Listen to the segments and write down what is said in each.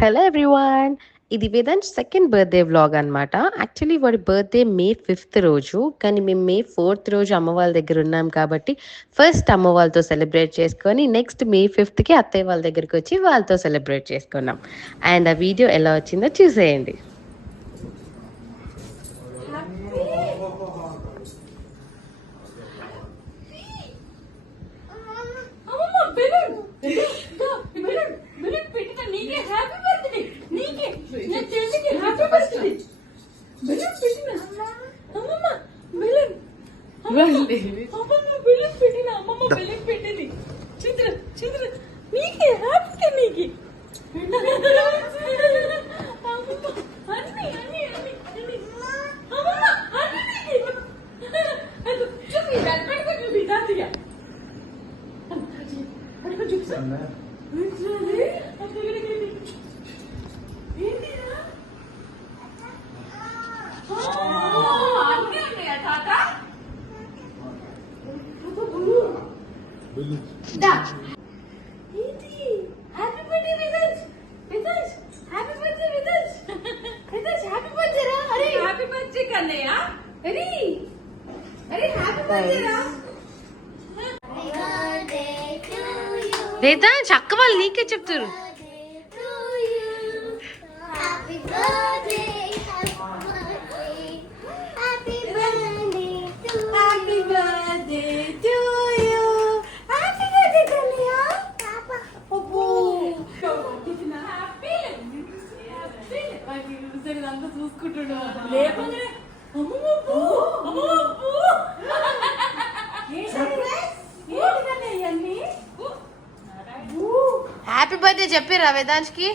Hello everyone. ఇది Vedant second birthday vlog అనమాట. Actually వాడి బర్త్డే May 5th రోజు, కానీ మేము May 4th రోజు అమ్మ వాళ్ళ దగ్గర ఉన్నాం కాబట్టి ఫస్ట్ అమ్మ వాళ్ళతో సెలబ్రేట్ చేసుకొని నెక్స్ట్ May 5th అత్తయ్య వాళ్ళ దగ్గరికి వచ్చి వాళ్ళతో సెలబ్రేట్ చేసుకున్నాం. అండ్ ఆ వీడియో ఎలా వచ్చిందో చూసేయండి. వేదాంత్ అక్క వాళ్ళు నీకే చెప్తారు. అంతా చూసుకుంటాడు. హ్యాపీ బర్త్డే చెప్పిరా వేదాంత్ కి?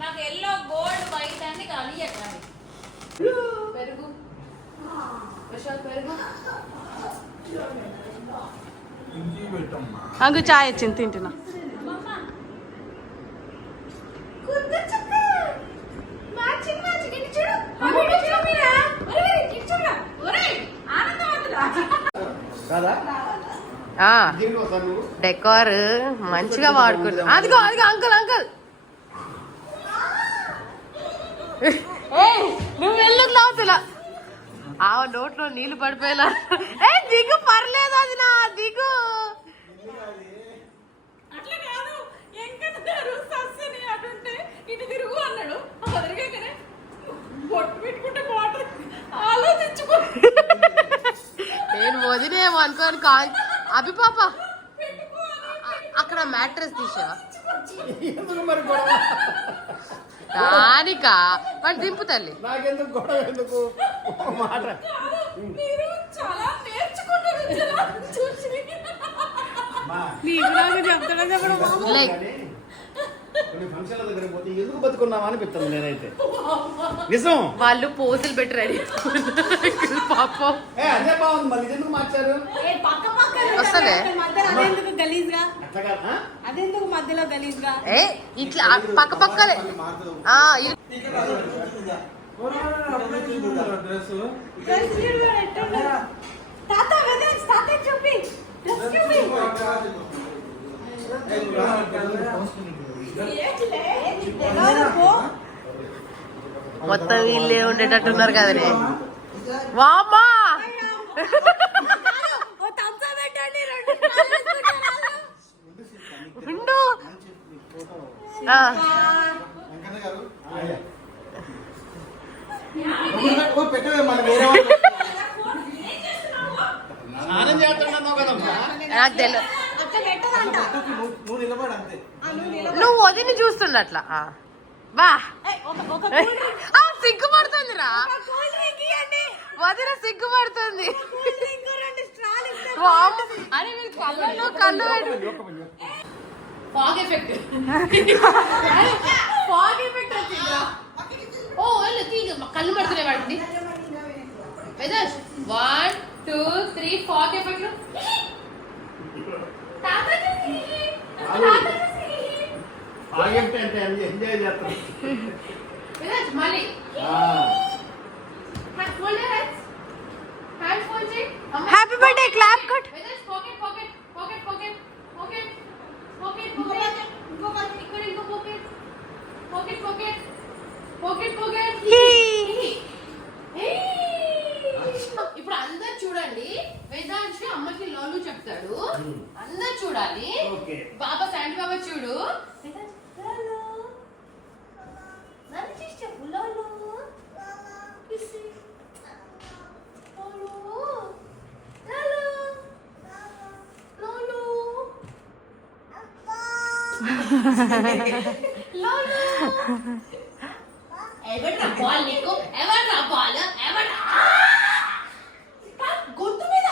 నాకు ఎల్లో గోల్డ్ వైట్ అని కానీ పెరుగు పెరుగు అంగు చాయ్ వచ్చింది తింటున్నా. డెకార్ మంచిగా వాడుకున్నా. అదిగో అదిగో అంకుల్ అంకుల్ నువ్వు వెళ్ళదు లావుతులా ఆ నోట్లో నీళ్లు పడిపోయేలా. ఏ దిగు, పర్లేదు, అది నా దిగు. అట్లా కాదు, ఎంకన్నారు సస్సిని అటుంటే ఇటు తిరుగు అన్నాడు. అదిరిగానే బొట్టు పెట్టుకుంటే వాటర్ ఆలోచించుకో. నేను వదిలేమో అనుకోని కాల్. అభి పాప అక్కడ మ్యాట్రెస్ తీసావా? దానికా వాడు దింపు తల్లి. నాకెందుకు గొడవ, ఎందుకు మాట? మీరు చాలా నేర్చుకుంటారు. ఫంక్షన్ల దగ్గర పోతే ఎందుకు బతుకున్నావా అనిపిస్తుంది నేనైతే. నిజం, వాళ్ళు పోజులు పెట్టి రెడీ పాపం. అదే బాగుంది, మళ్ళీ ఎందుకు మార్చారు? వస్తలే అదెందుకు మధ్యలో గలీజ్గా? ఏ ఇట్లా పక్క పక్కలే. మొత్తం వీళ్ళే ఉండేటట్టున్నారు కదనే. వామ్మా ఉండు. నాకు తెలియదు, నువ్వు వదిలి చూస్తుండట్లా. బా సిగ్గుపడుతుంది రా వదిన, సిగ్గుపడుతుంది. కళ్ళు కళ్ళు ఫాగ్ ఎఫెక్ట్ ఫాగ్ ఎఫెక్ట్ వచ్చిందా? ఓ కళ్ళు పడుతున్నాయి వాడిని. 1 2 3 ఫాగ్ ఎఫెక్ట్. ఆగంటే అంటే ఎంజాయ్ చేస్తాం. మళ్ళీ హ్యాపీ బర్త్డే వేదాంశి అమ్మకి లోలు చెప్తాడు, అందరు చూడాలి. బాబా శాంతి బాబా చూడు. చెప్పు లోలు ఎవడ్రా బాల్ నీకు? ఎవడ్రా బాల్? ఎవడ్రా గొంతు మీద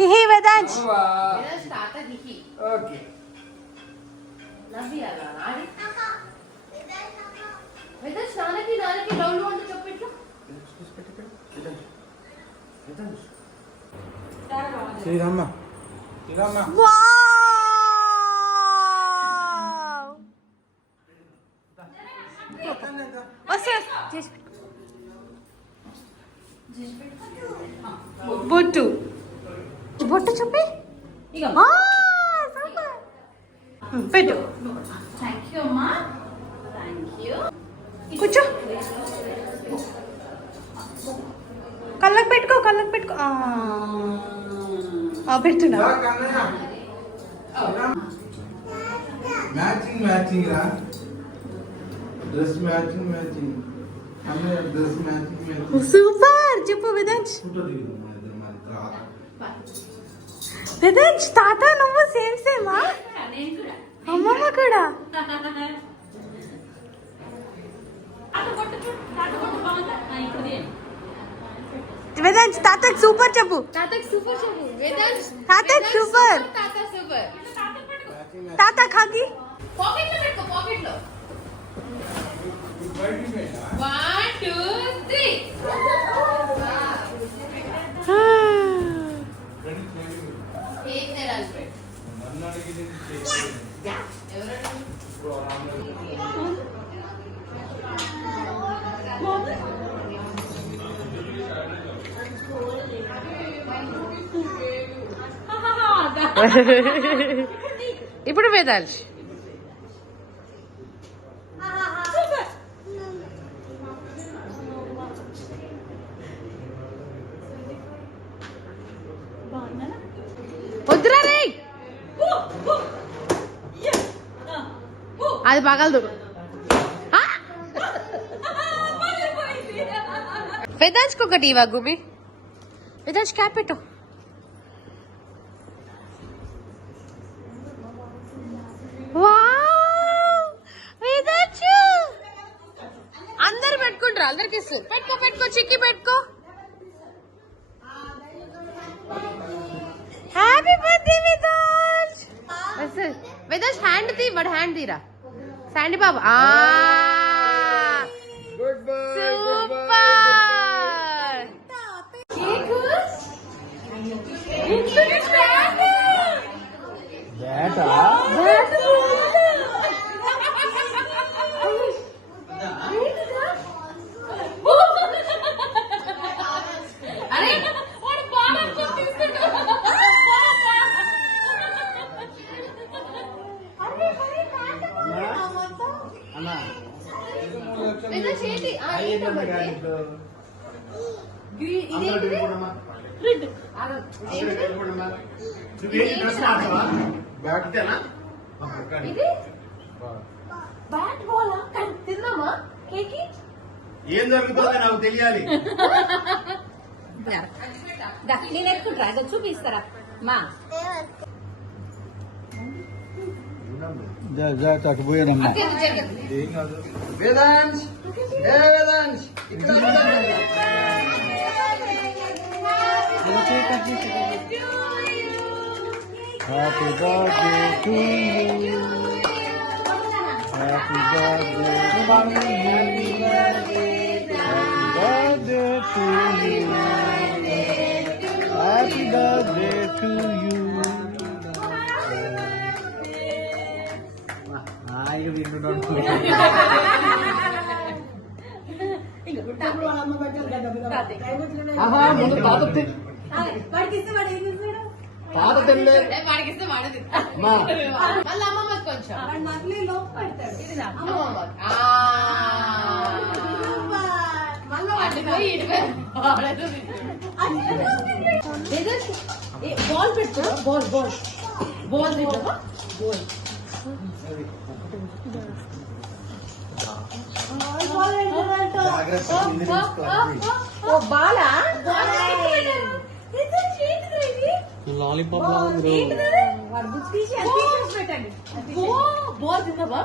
హిహి వేదాంశ్ తాత హిహి. ఓకే నవ్వియాలా నాడి? వేదాంశ్ నాన్నకి లవ్లు అంటే చెప్పు ఇట్లా. శ్రీరామ్మ శ్రీరామ్మ వావ్ వస్తే బొట్టు బొట్టు చూపి పెట్టు. థ్యాంక్ యూ అమ్మా, థ్యాంక్ యూ. కూర్చో, కళ్ళకు పెట్టుకో, కళ్ళకు పెట్టుకో. పెట్టున్నా మ్యాచింగ్ మ్యాచింగ్ రా, డ్రెస్ మ్యాచింగ్ మ్యాచింగ్, అన్నీ డ్రెస్ మ్యాచింగ్ మ్యాచింగ్. సూపర్. చెప్పు వేదాంశ్. ఫోటో దిగుదాం మన ఇద్దరం మరి తర్వాత. వేదాంశ్ తాత నువ్వు సేమ్ సేమా? నేను కూడా అమ్మమ్మ కూడా. ఇప్పుడు వేదాంశ్ తాతకి సూపర్ చెప్పు. తాతకి సూపర్ చెప్పు. వేదాంశ్ తాతకి సూపర్. తాత సూపర్. తాత ఖాకి పాకెట్ లో పెట్టుకో, పాకెట్ లో. 1 2 3. కేక్ తినాలి ఫ్రెండ్. ఇప్పుడు వేదాంశ్ వద్దురా రే, అది పగలదు. వేదాంశ్కి ఒకటి ఇవా గుమి. వేదాంశ్ క్యాప్ పెట్టు. అందరు పెట్టుకుంటారు, అందరికి ఇస్తారు. పెట్టుకో పెట్టుకో, చిక్కి పెట్టుకో. Happy birthday Vedansh. Vedansh hand తీ, వాడు హ్యాండ్ తీరా. శాండీ బాబా గుడ్ బై. అరే వాడు బాగా తీసుకుంటాడు. అన్నా వేదాంశ్ ఏంటి? అయ్యిందన్న గాడిలో అందరూ వెళ్ళిపోడమ్మా. అందరూ వెళ్ళిపోడమ్మా. నువ్వేంటి డ్రెస్ మార్చవా? బ్యాగ్తేనా? ఇది బ్యాట్ బాల్ తిందామా? కేకి ఏం జరుగుతుందో నాకు తెలియాలి. నేను ఎక్కుంటా, అదో చూపిస్తారా మా పోయానమ్మా. వేదాంశ్ ఏ వేదాంశ్ ఇక్కడ happy birthday to you, happy birthday to you, happy birthday to you, happy birthday to you. హాయిగా తింటున్నాడు. ఆహా, ముందు పాత పాత తెల్లే వాడికిస్తే వాడదు. మా మళ్ళీ అమ్మమ్మకి కొంచెం అమ్మమ్మ. అటు పోయి ఇటు పోయి వాడదు. బాల్ పెట్టు బాల్ బాల్ బాల్ తింటావా బాల్ జాగ్రత్త కింద నుంచి ఓ బాలా లాలీపాప్ లా ఉంది పెట్టండి బాల్ తింటావా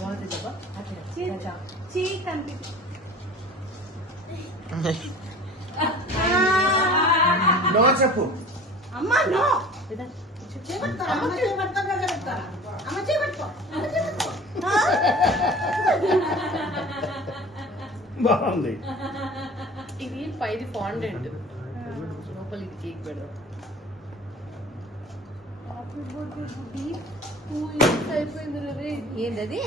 బాల్ తింటావా చీక్ అంతే నో చెప్పు. అమ్మా నో బాగుంది. ఇది పైది ఫాండెంట్ లోపల ఇది కేక్ పెడదాం. ఏంటది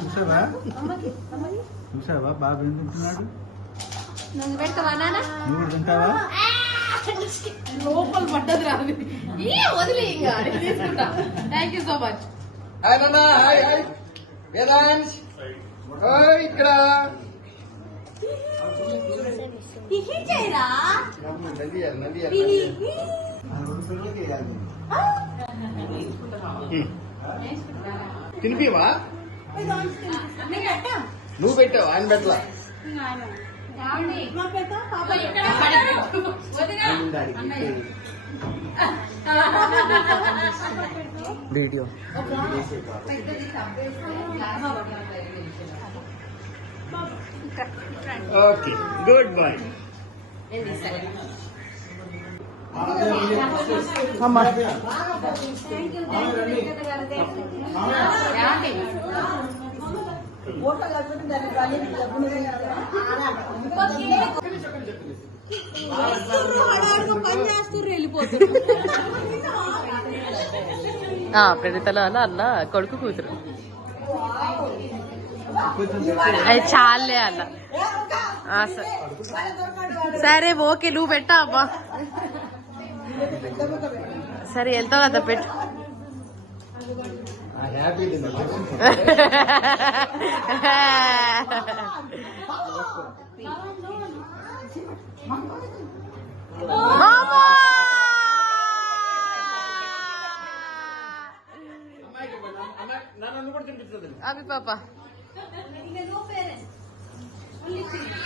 చూసావా చూసావా బాబు ఏం తింటున్నాడు? నువ్వు పెడతావా నాన్న నువ్వు తింటావా? లోపల పడ్డది రాదు వదిలే ఇంకా తీసుకుంటా. Thank you so much. Hi నాన్న. Hi hi Vedansh. హాయ్ ఇక్కడ చేయరా నవ్వియాలి నవ్వియాలి. తినిపివా? నువ్వు పెట్టావు ఆయన పెట్టలా. Video okay good bye. ప్రణితల అన్న కొడుకు కూతురు అది చాలే అన్న. సరే ఓకే నువ్వు పెట్టా అమ్మా. సరే వెళ్తావు కదా పెట్టు. హ్యాపీ నన్ను కూడా తినిపిస్తుంది. అవి పాప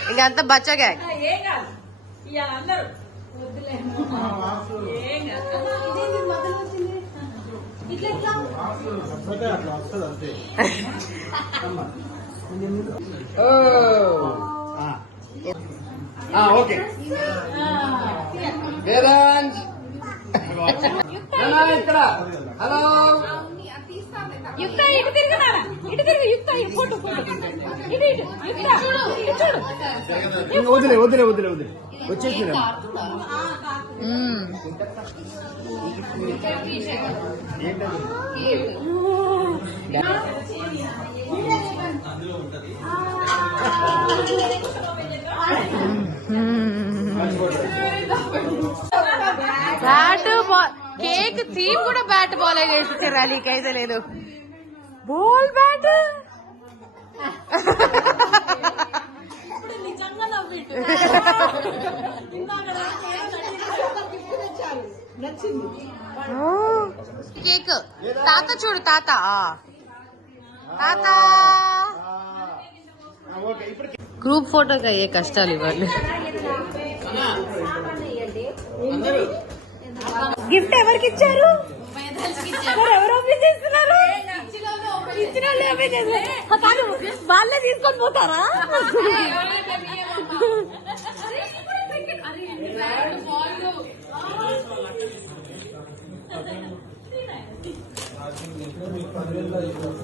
ఇంకంతా బచ్చగా ఏం కాదు ఇవాళ అందరూ ఏం కాదు అట్లా వస్తుంది అంతే. ఓకే వేదాంశ్ ఇక్కడ. హలో యుక్త ఇటు తిరుగుతారా ఇటు తిరుగు యుక్త ఫోటో ఫోటో ఇటు ఇటు యుక్త చూడు వదిలే వదిలే వదిలే వదిలే వచ్చేసి బ్యాట్ కేక్ థీమ్ కూడా బ్యాట్ బాల్ వేసిచ్చారా? నీకైతే లేదు బాల్ బ్యాట్. నిజంగా నవ్విట్టు కేక్ తాత చూడు తాత తాత. గ్రూప్ ఫోటోకి అయ్యే కష్టాలు ఇవ్వాలి. గిఫ్ట్ ఎవరికి ఇచ్చారు? ఎవరు ఓపెన్ చేస్తున్నారు? ఇచ్చిన వాళ్ళు ఓపెన్ చేస్తున్నారు. వాళ్ళే తీసుకొని పోతారా?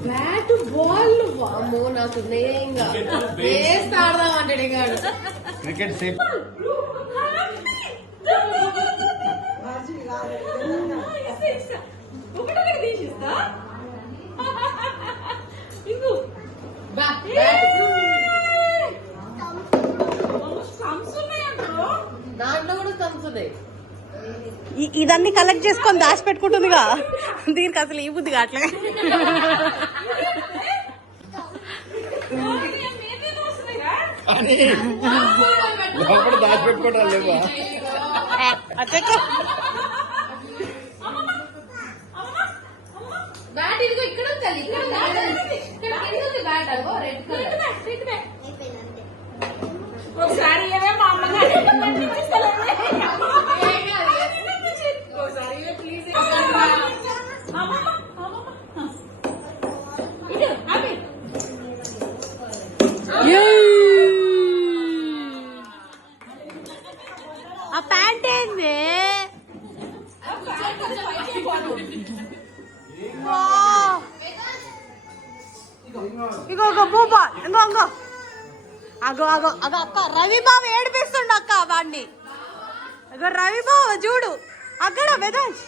బ్యాట్ బాల్ అమ్మో నాకు నేయంగా వేస్ట్ ఆడదాం అంటే క్రికెట్ సేఫ్. ఒకటి తీసిస్తా ఇంకో దాంట్లో కూడా తంతున్నాయి. ఇదన్నీ కలెక్ట్ చేసుకొని దాచి పెట్టుకుంటుందిగా, దీనికి అసలు ఈ బుద్ధి కావట్లే. అని లోపల దాచిపెట్టుకోవడం లేవా? బ్యాట్ ఇదిగో ఇక్కడ ఉంది, ఇక్కడ బ్యాట్ అగో రెడ్ కలర్. ఒకసారి ఏమే మా అమ్మగారు ఆ ప్యాంట్ ఏంది? ఇగో బూబా, ఇంకో అగో అగో అగో అక్క రవి బావ ఏడిపిస్తుండ అక్క వాడిని. అగో రవి బావ చూడు అక్కడ వెదాజ్.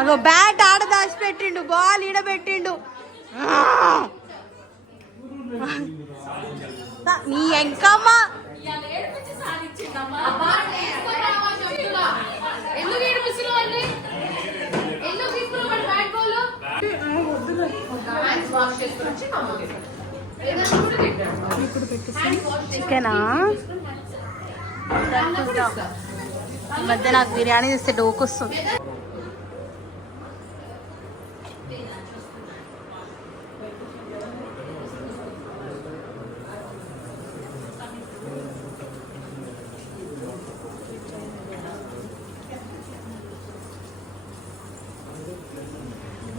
అగో బ్యాట్ ఆడ దాచి పెట్టిండు, బాల్ ఈడ పెట్టిండు. నీ ఎంకమ్మా ఎందుకు ఏడిపిస్తున్నావు అండి? ఎందుకు తీసుకున్నావు బ్యాట్ బాల్? హ్యాండ్స్ వాష్ చేసుకుని వచ్చి మా అమ్మకి చికెనా? ఈ మధ్య నాకు బిర్యానీ చేస్తే డోకొస్తుంది.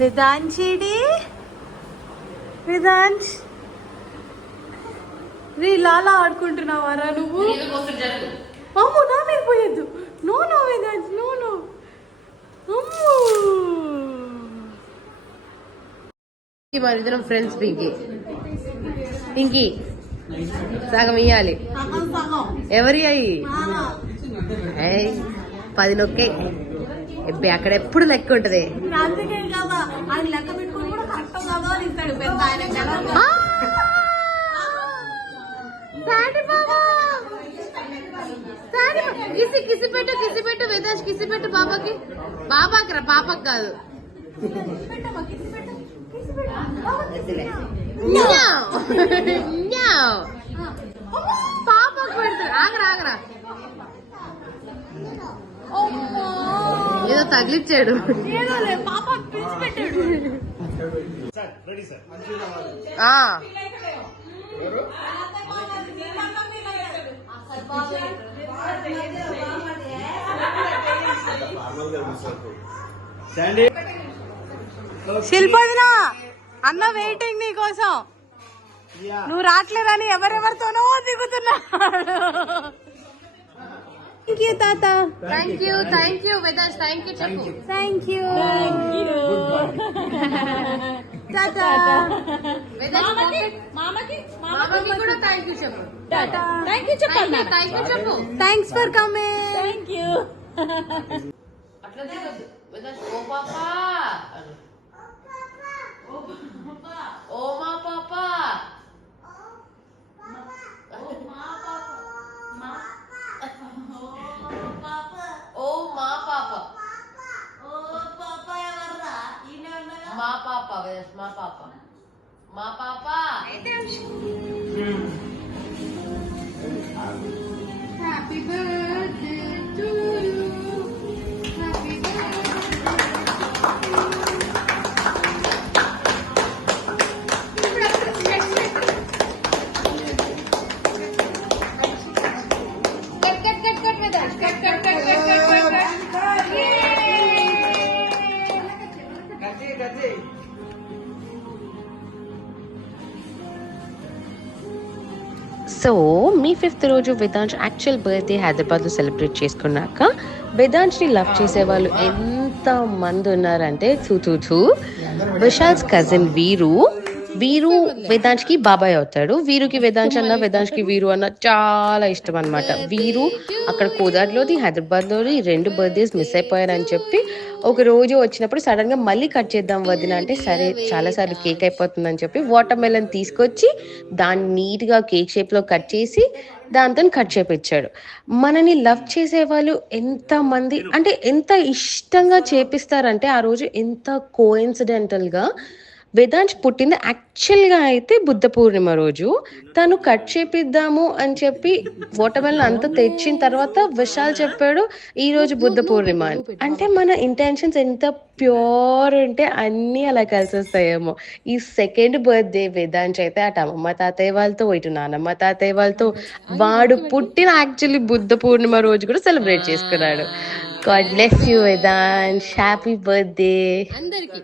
విధాంచిడి విధాంచ్ లాలా ఆడుకుంటున్నావారా నువ్వు? అమ్మో నా మీద పోయొద్దు. No no Vedansh, no no. అమ్మో మన ఇద్దరం ఫ్రెండ్స్. పింకీ సగం ఇయ్యాలి. ఎవరి అయ్యి 10 నొక్కే అక్కడ ఎప్పుడు లెక్క ఉంటది. అందుకే కదా అది లెక్క పెట్టుకుని కూడా కరెక్ట్ కదా అని ఇస్తాడు పెద్ద ఆయన. కిసి పెట్టు వేదాష్, కిసి పెట్టు బాబాకి. బాబాకి రా, పాపకి కాదు. పాపకు పెడతాడు. ఆగరా ఏదో తగిలిచ్చాడు. పాప పిలిచి పెట్టాడు. శిల్పదిన అన్న వెయిటింగ్ నీ కోసం. నువ్వు రావట్లేదని ఎవరెవరితోనో దిగుతున్నాడు. థ్యాంక్ యూ తాత. Thank you Vedash, thank you చెప్పు. థ్యాంక్ యూ తాత. మామకి కూడా థ్యాంక్ యూ చెప్పు. థ్యాంక్ యూ చెప్పండి. థ్యాంక్ యూ చెప్పు. Thanks for coming. Thank you. అట్లా దిగొద్దు వేదాష్. ఓ పాపా, ఓ మా పాపా, ఓ మా పాప, మా పాప వేదాష్, మా పాప, మా పాప. Happy birthday to you. Happy so me 5th రోజు వేదాంశ్ యాక్చువల్ బర్త్డే హైదరాబాద్లో సెలబ్రేట్ చేసుకున్నాక వేదాంశ్ని లవ్ చేసేవాళ్ళు ఎంత మంది ఉన్నారంటే విశాల్స్ కజిన్ వీరు, వీరు వేదాంశ్కి బాబాయ్ అవుతాడు. వీరుకి వేదాంశ్ అన్న, వేదాంశ్కి వీరు అన్న చాలా ఇష్టం అనమాట. వీరు అక్కడ కోదాడ్లోది, హైదరాబాద్లోది 2 బర్త్డేస్ మిస్ అయిపోయారని చెప్పి ఒక రోజు వచ్చినప్పుడు సడన్ గా మళ్ళీ కట్ చేద్దాం వదిన అంటే, సరే చాలాసార్లు కేక్ అయిపోతుందని చెప్పి వాటర్ మెలన్ తీసుకొచ్చి దాన్ని నీట్ గా కేక్ షేప్ లో కట్ చేసి దాంతో కట్ చేపించాడు. మనని లవ్ చేసే వాళ్ళు ఎంత మంది అంటే ఎంత ఇష్టంగా చేపిస్తారంటే, ఆ రోజు ఎంత కోఇన్సిడెంటల్ గా వేదాంశ్ పుట్టింది యాక్చువల్గా అయితే బుద్ధ పూర్ణిమ రోజు. తను కట్ చేపిద్దాము అని చెప్పి వాటర్ మెలన్ అంతా తెచ్చిన తర్వాత విశాల్ చెప్పాడు ఈ రోజు బుద్ధ పూర్ణిమ అని. అంటే మన ఇంటెన్షన్స్ ఎంత ప్యూర్ ఉంటే అన్నీ అలా కలిసి వస్తాయేమో. ఈ సెకండ్ బర్త్డే వేదాంశ్ అయితే అటు అమ్మమ్మ తాతయ్య వాళ్ళతో, ఇటు నానమ్మ తాతయ్య వాళ్ళతో వాడు పుట్టిన యాక్చువల్లీ బుద్ధ పూర్ణిమ రోజు కూడా సెలబ్రేట్ చేసుకున్నాడు. God bless you Vedansh, happy birthday. అందరికి